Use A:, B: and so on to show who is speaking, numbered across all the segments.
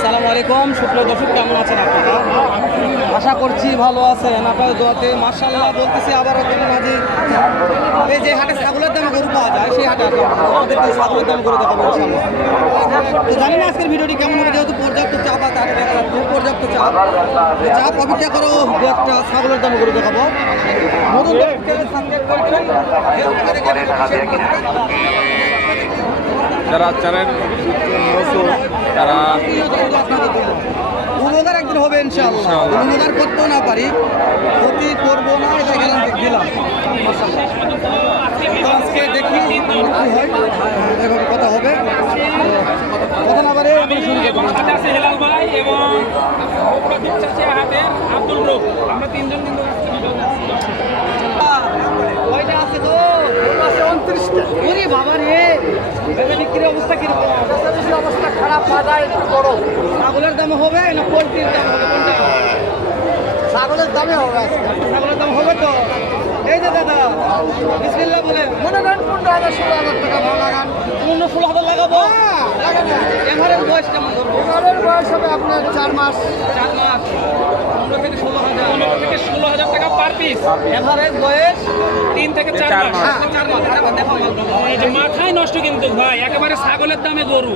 A: আসসালামু আলাইকুম। সুপ্রিয় দর্শক, কেমন আছেন আপনারা? আশা করছি ভালো আছেন। আপনার দোয়াতে মার্শাল্লাহ বলতেছি আবারও কেন মাঝে এই যে হাটে ছাগলের দাম গরু পাওয়া যায়, সেই হাটে আমাদেরকে ছাগলের দাম গরু ইনশাল্লাহ তো জানি না আজকের ভিডিওটি কেমন হবে, যেহেতু পর্যাপ্ত চাপ আছে আগে দেখা যাচ্ছে পর্যাপ্ত চাপ চাপ অপেক্ষা করো দু একটা ছাগলের দাম গরু দেখাবো। নতুন দর্শককে সাবস্ক্রাইব করবেন ফেসবুকে দেখে ভিডিওটি শেয়ার করবেন।
B: যারা চ্যানেল তারা
A: উপকার একদিন হবে ইনশাআল্লাহ। উপকার করতেও না পারি। ক্ষতি করব না এটা গ্যারান্টি দিলাম আজকে দেখি কি হয় এভাবে কথা হবে। কথা না পারে
C: হেলাল ভাই এবং আব্দুল আমরা তিনজন কিন্তু
A: কয়টা আছে তো। আছে উনত্রিশটা ওরে বাবা রে। বেচা বিক্রির অবস্থা কীরকম? অবস্থা খারাপ বাজার একটু বড় ছাগলের দাম হবে না পোলট্রির দাম হবে? কোনটা? ছাগলের দামে হবে ছাগলের দাম হবে তো? এই যে দাদা বিসমিল্লাহ বলে মনে করেন পনেরো হাজার ষোলো হাজার টাকা ভালো লাগান। পনেরো ষোলো হাজার লাগাবো? এভারের বয়স কেমন? ধরবো এভারের বয়স হবে আপনার চার মাস। চার মাস। পনেরো থেকে ষোলো হাজার।
C: পনেরো থেকে ষোলো হাজার টাকা পার পিস
A: এভারেজ বয়স
C: তিন থেকে চার
B: চার
C: মাস।
B: মাস।
A: চার মাস। আরে দেখো মাল
C: এই যে মাথায় নষ্ট কিন্তু ভাই একেবারে ছাগলের দামে গরু।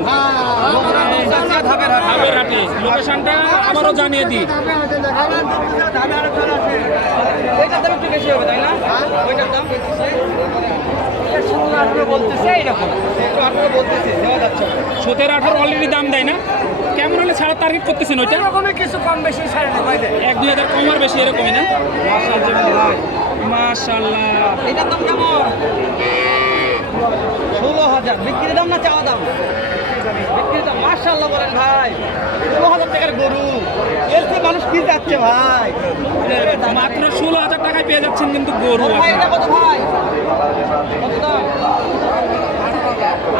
C: ধাপের হাটে। লোকেশনটা আবারও জানিয়ে দিই।
A: ওইটার দাম একটু বেশি হবে তাই না? ওইটার দাম বলতেছে এইরকম। একটু আঠারো বলতেছে দেওয়া যাচ্ছে না।
C: সতেরো আঠারো অলরেডি দাম দেয় না? কেমন হলে ছাড়া টার্গেট করতেছেন ওইটা?
A: কিছু কম বেশি ছাড়ে
C: এক দুই হাজার কম আর বেশি এরকমই না? মাশাল্লাহ
A: এটার দাম কেমন? ষোলো হাজার। বিক্রির দাম না চাওয়া দাম? বিক্রির দাম বলেন ভাই। ষোলো হাজার টাকার গরু। এর মানুষ কি যাচ্ছে ভাই?
C: মাত্র ষোলো হাজার টাকায় পেয়ে যাচ্ছেন কিন্তু গরু
A: ভাই এটা কত ভাই? কত দাম?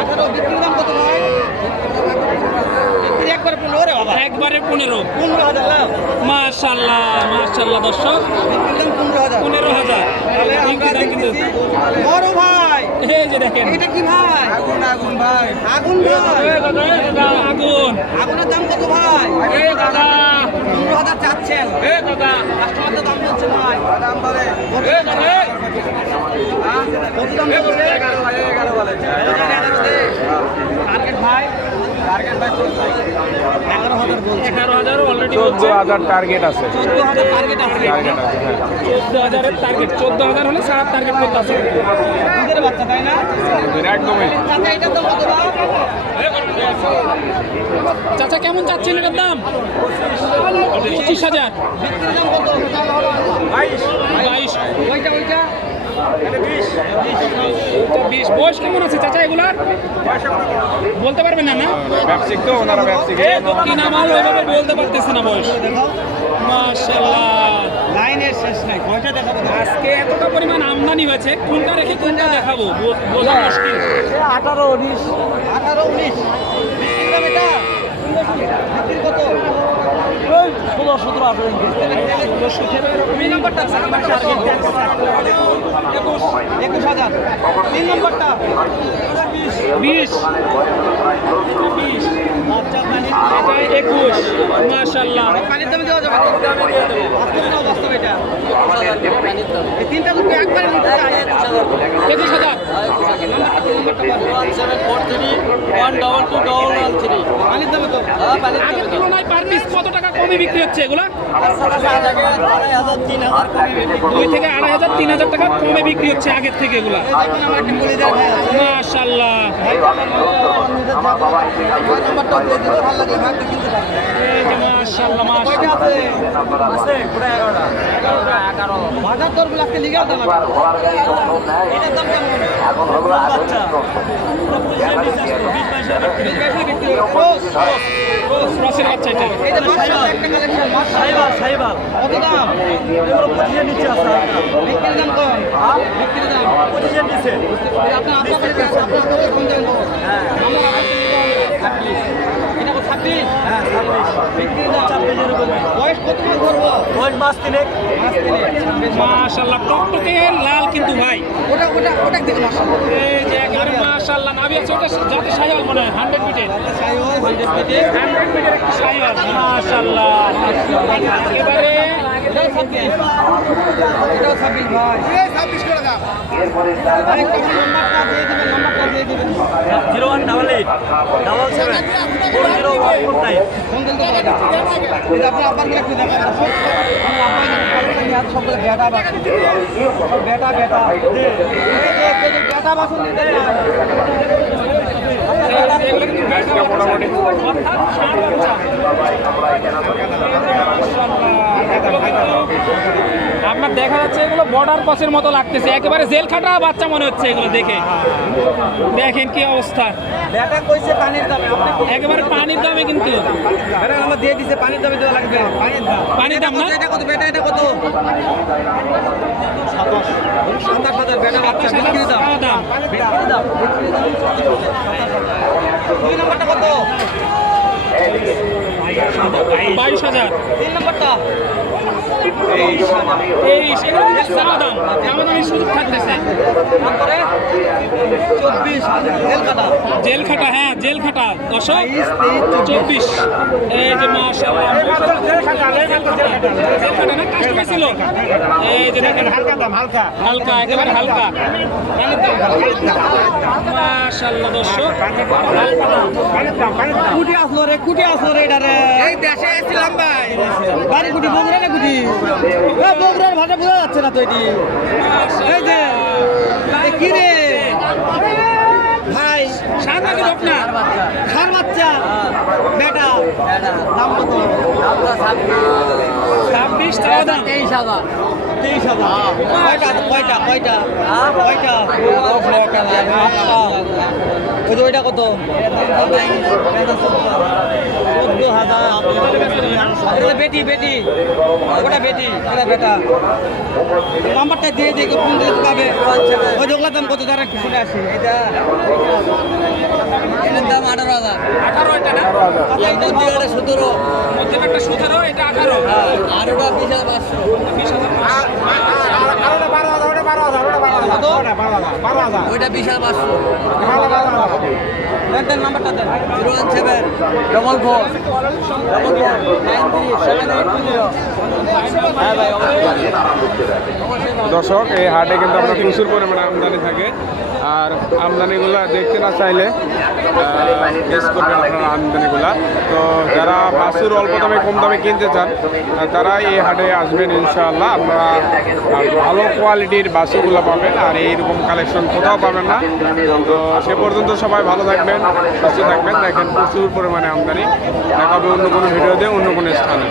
A: আঠারো বিক্রির দাম কত ভাই? একবারে পনেরো রে বাবা।
C: একবারে পনেরো।
A: পনেরো হাজার লাভ
C: মাশাল্লাহ মাশাল্লাহ দর্শক।
A: পনেরো হাজার।
C: পনেরো
A: বড় ভাই।
C: এই যে দেখেন।
A: এটা কি ভাই? আগুন আগুন ভাই। আগুন ভাই।
C: আগুন।
A: আগুনের দাম কত ভাই?
C: এ দাদা।
A: পনেরো হাজার চাচ্ছেন।
C: এ দাদা।
A: কাস্টমারদের দাম বলছে ভাই। দাম বলে।
C: এ দাদা।
A: কত দাম এগারো দে টার্গেট ভাই ভাই এগারো
B: টার্গেট আছে
A: চোদ্দ হাজার টার্গেট আছে।
B: টার্গেট আছে। হ্যাঁ।
C: চোদ্দ টার্গেট চোদ্দ হাজার হলে সাত টার্গেট করতে আছে।
A: তাই না?
B: একদমই।
A: চাচা
C: কেমন চাচ্ছেন এটার দাম? পঁচিশ হাজার।
A: দাম
C: বাইশ।
A: ওইটা ওইটা?
C: বিশ বয়স কেমন আছে চাচা এগুলার? বলতে পারবেন না না?
B: ব্যবসায়িক তো ওনারা ব্যবসায়িক।
C: কিনা মাল ওইভাবে বলতে পারতেছে না বয়স। মাশাল্লাহ
A: লাইনের শেষ নাই কয়টা দেখাবো?
C: আজকে এতটা পরিমাণ আমদানি হয়েছে কোনটা রেখে কোনটা দেখাবো? বোঝা মুশকিল।
A: আঠারো উনিশ। আঠারো উনিশ। কত? সতেরো আঠারো তিন নম্বরটা একুশ একুশ হাজার। তিন নম্বরটা
C: বিশ। বিশ এটা একুশ। মাশাল্লাহ
A: পানির দামে দেওয়া যাবে বাস্তবে না বাস্তব এটা এই তিনটা লোক একবারে নিতে চাই।
C: পঁচিশ হাজার। কত টাকা কমে বিক্রি হচ্ছে এগুলা? দুই থেকে আড়াই হাজার তিন হাজার টাকা কমে বিক্রি হচ্ছে আগের থেকে এগুলা। মাশাল্লাহ মাশাল্লাহ মাশাল্লাহ
A: এগারোটা এগারো। বাজার দরগুলো আজকে লিগাল দাম কাছে এটা কত ছাব্বিশ। হ্যাঁ ছাব্বিশ। ছাব্বিশের উপরে। কত মাস তিনেক।
C: মাশাল্লাহ টকটকে লাল কিন্তু ভাই।
A: ওটা ওটা ওটা দেখে মাশাআল্লাহ
C: এই যে একেবারে মাশাল্লাহ নাভি আছে ওটা যাতে মনে হয় মিটের মাশাআল্লাহ। এবারে
D: জিরো ওয়ান ডাবল এইট
B: মোটামুটি
C: আপনার দেখা যাচ্ছে এগুলো বর্ডার কসের মতো লাগতেছে। একেবারে জেল খাটা বাচ্চা মনে হচ্ছে এগুলো দেখে। দেখেন কি অবস্থা। একেবারে পানির দামে কিন্তু।
A: পানির দামে
C: না?
A: এটা কত বেটা এটা কত? সাতাশ। সাতাশ হাজার বেটা বাচ্চা বিক্রি দাম।
C: খাওয়া দাম।
A: বিক্রি দাম বিক্রি দাম। দুই নম্বরটা কত?
C: বাইশ হাজার।
A: তিন নম্বরটা
C: তেইশ কিন্তু দাম সুযোগ থাকতেছে।
A: তারপরে চব্বিশ
C: জেলখাটা। হ্যাঁ জেল খাটা দশক
A: তেইশ তেইশ
C: চব্বিশ। এই যে জেল খাটা না কাস্টমার ছিল এই যে দেখেন হালকা হালকা। একেবারে হালকা। মাশাআল্লাহ দর্শক।
A: কুটি আসলো রে কুটি আসলো রে এটা রে। এই দেশে আসছিলাম ভাই। বাড়ি কুটি বগুড়া না কুটি। বগুড়ার ভাষা বোঝা যাচ্ছে না তো এটি। এই যে কি রে? ভাই
C: সাংবাদিক আপনার
A: খার বাচ্চা। বেটা দাম কত
C: ছাব্বিশ
A: তেইশ হাজার। কয়টা কয়টা কয়টা কয়টা ওই যে ওইটা কত চোদ্দ হাজার বেটি বেটি ওটা বেটি ওটা বেটা নাম্বারটা দিয়ে দিয়ে ফোন তো পাবে ওই ওগুলোর দাম কত তারা একটু শুনে আসি এটা এটার দাম আঠারো হাজার
C: আঠারো এটা
A: সতেরো
C: একটা সতেরো এটা আঠারো
A: আর ওটা বিশ হাজার পাঁচশো
C: বিশ হাজার todo
A: ওইটা বিশ পাঁচশো দেন দেন নাম্বারটা দেন। Zero one seven double four double four nine three seven eight two zero হ্যাঁ ভাই
B: দর্শক এই হাটে কিন্তু আপনার প্রচুর পরিমাণে আমদানি থাকে। আর আমদানিগুলো দেখতে না চাইলে গেস করবেন আপনারা আমদানিগুলা। তো যারা বাসুর অল্প দামে কম দামে কিনতে চান তারা এই হাটে আসবেন ইনশাআল্লাহ। আপনারা ভালো কোয়ালিটির বাসুগুলো পাবেন। আর এইরকম কালেকশন কোথাও পাবেন না। তো সে পর্যন্ত সবাই ভালো থাকবেন, সুস্থ থাকবেন। দেখেন প্রচুর পরিমাণে আমদানি। দেখা হবে অন্য কোনো ভিডিওতে, অন্য কোনো স্থানে।